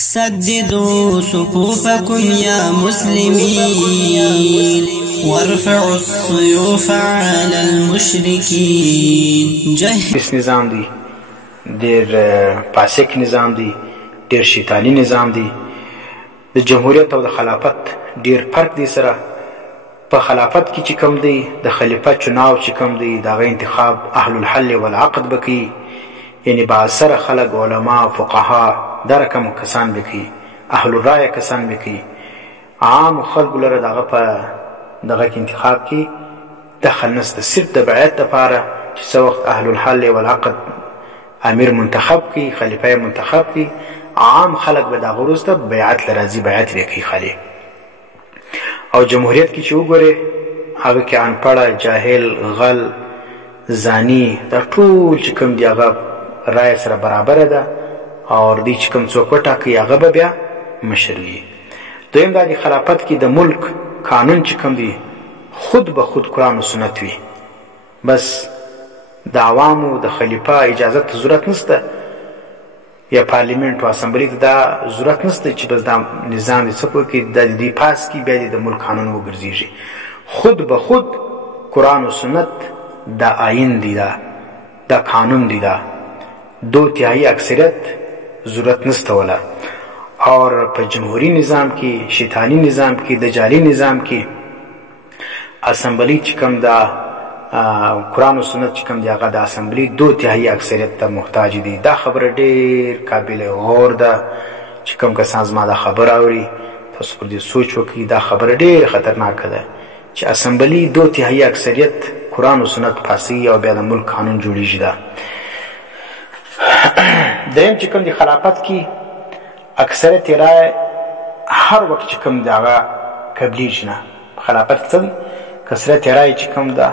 سددوا صفوفكم يا مسلمين وارفعوا السيوف على المشركين. جهز نظام دی ډیر پاسک نظام دی، ډیر شیطانی نظام دی. د جمهوریت او د خلافت ډیر فرق دی. سره په خلافت کې چې کوم دی د خلیفہ چناو چې کوم دی دغه انتخاب اهل الحل والعقد بکی، یعنی باثر خلق علما فقها دا رقم کسان بکی، اهل الرای کسان بکی. عام خلق لره دغه په دغه انتخاب کې دخل نسته، صرف د بیعت لپاره چې څه وخت اهل الحل والعقد امیر منتخب کی، خلیفہ منتخب کی، عام خلق به دغه وروسته بیعت لراځي، بیعت وکړي خلی. او جمهوریت کې چې وګوره هغه کې انپړه، جاهل، غل، زانی دا ټول چې کوم دی هغه رای سره برابر ده، او دې چې کوم څوک وټاکي هغه به بیا مشر وي. دویم دا د خلافت کې د ملک قانون چې کوم دی خود به خود قرآن و سنت وي، بس د عوامو د خلیفہ اجازت ته ضرورت نشته، یا پارلیمنت او اسمبلی ته دا ضرورت نشته چې بس دا نظام دې څه وکړي، د دې پاس کې بیا د ملک قانون وګرځېږي. خود به خود قرآن و سنت دا آئین دی، دا قانون دی، دا 2/3 اکثریت ضرورت نشته ولا. اور په جمهوری نظام کې، شیطانی نظام کې، دجالی نظام کې اسمبلی چې کوم دا قرآن و سنت چې کوم دی هغه د اسمبلی 2/3 اکثریت ته محتاج دي. دا خبره ډېر قابل غور ده چې کوم کسان زما دا خبره اوري تاسو پر دې سوچ وکړئ. دا خبره ډېر خطرناکه ده چې اسمبلی 2/3 اکثریت قرآن و سنت پاسي او بیا د ملک قانون جوړیږي. دا دریم چې کوم دی خلافت کې اکثریت رای هر وخت چې کوم دی هغه قبلیږي نه. خلافت څه کثرت رای چې کوم ده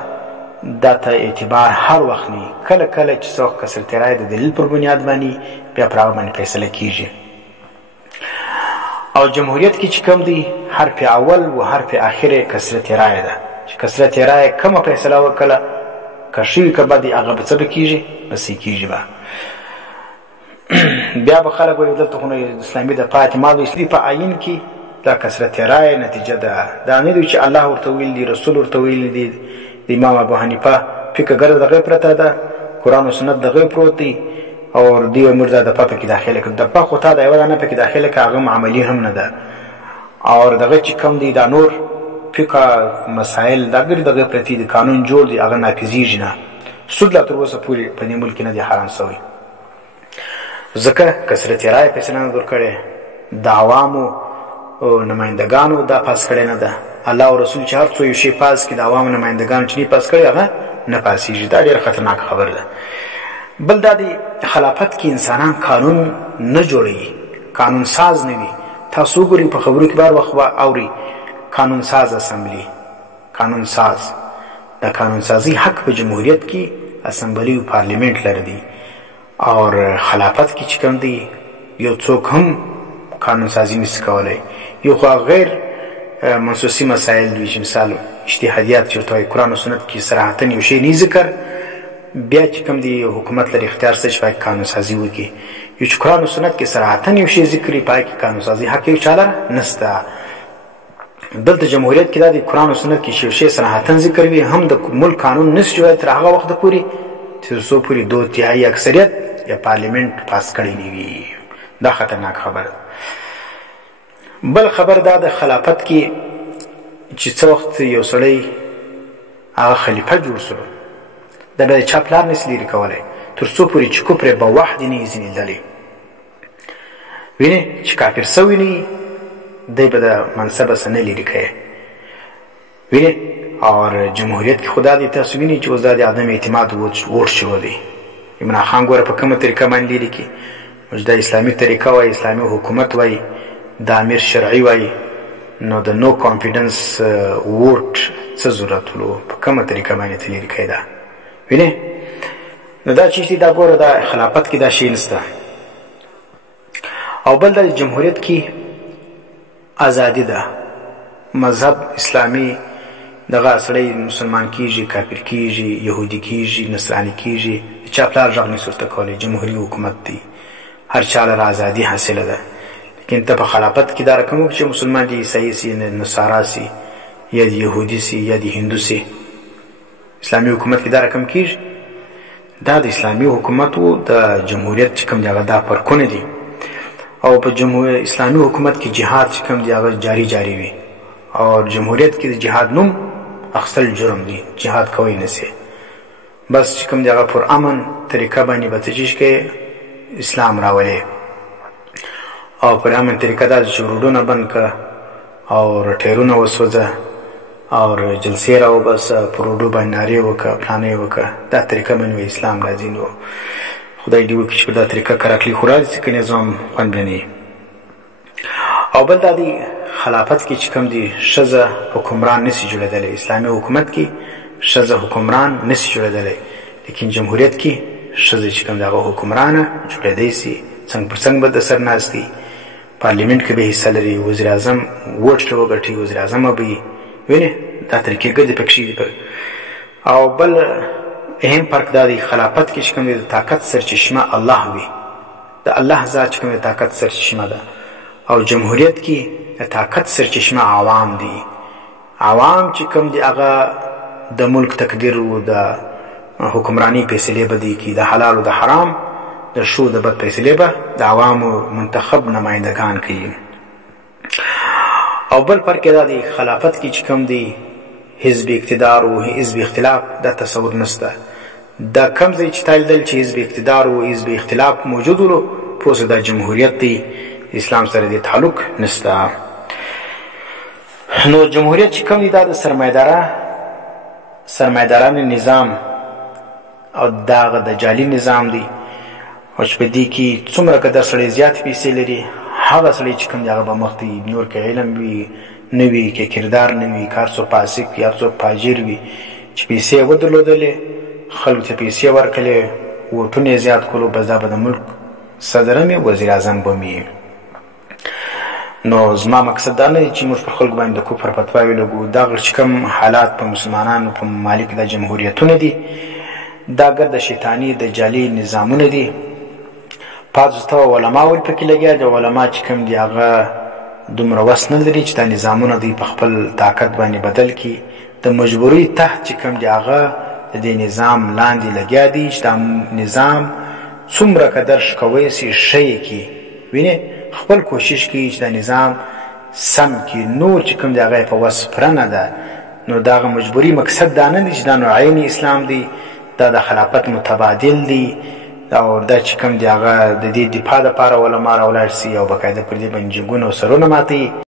دا ته اعتبار هر وخت نه، کله کله چې څوک کثرت رای د دلیل پر بنیاد باندې بیا پر هغه باندې فیصله کیږي. او جمهوریت کې چې کوم دی حرف اول و حرف اخر کثرت رای ده، چې کثرت رای کومه فیصله وکړه کشي کبه دی هغه به څه کیږي، بس کیږي به. بیا به خلک وایي دلته خو اسلامي د فاطمه د اسلامي په آیین کې دا کثرت رای نتیجه ده. دا نه دی چې الله ورته ویل دی، رسول ورته ویل دی، د امام ابو حنیفه فقه ګر دغه پرته ده، قرآن و سنت دغه پروت دی، او دی مرزا د پاپه کې داخله کړه. د پاک خو تا دا یو نه پکې داخله کړه، هغه عملی هم نه ده. او دغه چې کوم دی دا نور فقه مسائل دغه پرتی د قانون جوړ دی، هغه نافذیږي نه. سود لا تر اوسه پورې په دې ملک نه دی حرام شوی، ځکه کثرت رای فیصله نه ورکړي، د عوامو نمایندګانو دا پاس کړی نه ده. الله او رسول چې هر څو یو شی پاس کړي، د عوامو نمایندګانو چې نه پاس کړي هغه نه پاسیږي. دا ډېر خطرناک خبر ده. بل دا د خلافت کې انسانان قانون نه جوړوي، قانون ساز نه وي. تاسو ګورئ په خبرو کې بار وخت اوري قانون ساز اسمبلی، قانون ساز. د قانون سازي حق په جمهوریت کې اسمبلی او پارلیمنت لري دي، او خلافت کې چې کوم دی یو څوک هم قانون سازي نشي کولای. یو خو غیر منسوسی مسائل دوی چې مثال اجتهادیات چې توي قرآن او سنت کې صراحتن یو شی نه ذکر، بیا چې کوم دی حکومت لري اختیار څه چې قانون سازي وکړي. یو چې قرآن او سنت کې صراحتن یو شی ذکر پای کې قانون سازي حق یو چاله نسته. دلته جمهوریت کې د قرآن او سنت کې یو شی صراحتن ذکر وي، هم د ملک قانون نشي جوړ تر هغه وخت پورې چې سو پورې 2/3 اکثریت یا پارلیمنت پاس کړی نه وي. دا خطرناک خبره. بل خبر دا د خلافت کې چې څه وخت یو سړی هغه خلیفہ جوړ شو، دا به چا پلان نشي لري کولای تر څو پورې چې کفر به واحد نه ځینې دلی ویني چې کافر سوی نه دی به د منصب سره لري کوي. ویني اور جمهوریت کې خدا دې تاسو ویني چې وزاد عدم اعتماد ور شو دی. عمران خان ګوره په کومه طریقه باندې لري کې مجد اسلامي طریقه وای، اسلامي حکومت وای، د امیر شرعي وای، نو د نو کانفیډنس ووټ څه ضرورت ولو په کومه طریقه باندې تللی کېده. ویني نو دا چې دا ګوره د خلافت کې دا شی نشته. او بل د جمهوریت کې ازادي ده، مذهب اسلامي دغه سړی مسلمان کیږي، کافر کیږي، يهودي کیږي، نصراني کیږي، چا پلار ځان نه سورته کولی. جمهوریت حکومت دی، هر چا له ازادي حاصله ده. لیکن ته په خلافت کې دا رقم چې مسلمان دي، عیسائی سي، نصارا سي، یا د یهودي سي، یا د هندو سي، اسلامي حکومت کې دا رقم کیږي. دا د اسلامي حکومت و د جمهوریت چې کوم دی هغه دا فرقونه دي. او په اسلامي حکومت کې جهاد چې کوم دی هغه جاری وي، او جمهوریت کې د جهاد نوم اخیستل جرم دی، جهاد کوی نسي. بس چې کوم دی هغه پر امن طریقه باندې به تجهیز کې اسلام راولي، او پر امن طریقه دا چې روډونه بند که او ټایرونه وسوځه او جلسې راو بس پر روډو باندې نارې وکړه، پلانې وکړه. دا طریقه باندې اسلام راځي. نو خدای دې وکړي چې په دا طریقه کراکلي خو راځي که نظام خوند بني. او بل دا دی خلافت کې چې کوم دی ښځه حکمران نسي جوړېدلی. اسلامي حکومت کې ښځه حکمران نسي جوړېدلی، لیکن جمهوریت کې ښځه چې کوم دی هغه حکمرانه جوړېدی سي. څنګ پر څنګ به د سر ناست دي، پارلیمنټ کې به حصه لري، وزیر اعظم ووټ ترې وګټي، وزیر اعظم به وي. وینې دا طریقې ګردې پکښې دي. او بل اهم فرق دا دی خلافت کې چې کوم دی د طاقت سرچشمه الله وي، د الله ذات چې کوم دی طاقت سرچشمه ده. او جمهوریت کې د طاقت سرچشمه عوام دي. عوام چې کوم دی هغه د ملک تقدیر و د حکمرانی فیصلې به دي، د حلال و د حرام، د ښو د بد فیصلې به د عوامو منتخب نمایندگان کوي. او بل فرق دا دی خلافت کې چې کوم دی حزب اقتدار و حزب اختلاف دا تصور نسته. دا کم ځای چې تا لیدل چې حزب اقتدار و حزب اختلاف موجود ولو، پوسه دا جمهوریت دی، اسلام سره دی تعلق نسته. نو جمهوریت چې کوم دی دا د سرمایدارانو نظام او داغه د جعلي نظام دی. او چې په دې کې څومره که در سړی زیات پیسې لري، هغه سړی چې کوم دی هغه به مخ ته نور که علم وي نه وي، که کردار نه وي، که هر څوک فاسق وي، هر څوک فاجر وي، چې پیسې یې ودرلودلې، خلکو ته پیسې ورکړلې، ووټونه یې زیات کړلو، بس دا به د ملک صدر هم وزیر اعظم به وي. نو زما مقصد دا نه دی چې موږ پر خلکو باندې د کفر فتواوې لګو. دا چې کوم حالات په مسلمانانو په ممالک د جمهوریتونه دي، دا ګرد شیطاني د جعلي نظامونه دي. پاتې ته علما ول پکې لګیا دي. علما چې کوم دي هغه دومره وس نه لري چې دا نظامونه دوی په خپل طاقت باندې بدل کړي. د مجبوري تحت چې کوم دي هغه د دې نظام لاندې لګیا دي چې دا نظام څومره قدر شکوی سي شی کې ویني، خپل کوشش کوي چې دا نظام سم کې. نور چې کوم دي هغه په وس پرنه ده. نو دا مجبوري مقصد دا نه دی چې دا نو عین اسلام دی، دا د خلافت متبادل دی. او دا چې کوم دی هغه د دې دفاع لپاره علما راولاړ سي او باقاعده پر دې باندې جنګونه او سرونه ماتي.